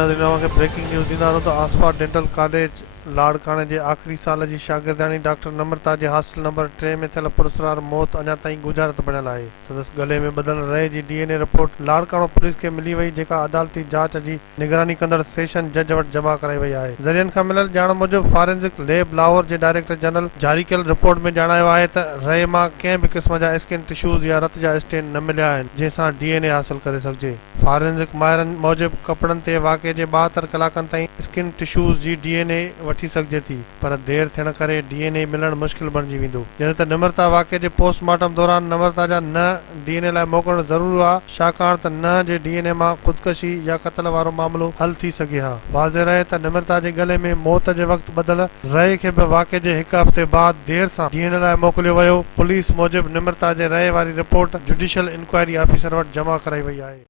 नाज़रीन खे breaking news ॾींदा रहो त आसफा डेंटल कॉलेज लाड़काने जे आख़िरी साल जी शागिर्दानी डॉक्टर नम्रता जे हॉस्टल नंबर 3 में थियल पुरस्कार मौत अञा ताईं गुजारत बणियल आहे। संदसि गले में ॿधल रहे जी डीएनए रिपोर्ट लाड़काणो पुलिस खे मिली वई, जेका अदालती जांच जी निगरानी कंदड़ सेशन जज वटि जमा कराई वई आहे। ज़रियनि खां मिलियल ॼाण मूजिबि फॉरेंसिक लैब लाहौर जे डायरेक्टर जनरल जारी कयल रिपोर्ट में ॼाणायो आहे त रहे मां कंहिं बि क़िस्म जा स्किन टिश्यूज़ या रत जा स्टेन न मिलिया आहिनि जंहिंसां डीएनए हासिल करे सघिजे। फॉरेंसिक माहिरनि मूजिबि कपड़नि ते वाक़े जे 72 कलाकनि ताईं स्किन टिश्यूज़ जी डीएनए वठी सघिजे थी, पर देरि थियण करे डीएनए मिलणु मुश्किल बणिजी वेंदो। जॾहिं त नम्रता वाक़े जे पोस्टमार्टम दौरान नम्रता जा न डीएनए लाइ मोकिलणु ज़रूरी आहे, छाकाणि त न जे डीएनए मां ख़ुदकशी या क़त्ल वारो मामिलो हल थी सघे हा। वाज़े रहे त नम्रता जे गले में मौत जे वक़्तु ॿधल रहे खे बि वाक़े जे हिकु हफ़्ते बाद देरि सां डीएनए लाइ मोकिलियो वियो। पुलिस मूजिबि नम्रता जे रहे वारी रिपोर्ट जुडिशियल इंक्वायरी ऑफिसर वटि जमा कराई वई आहे।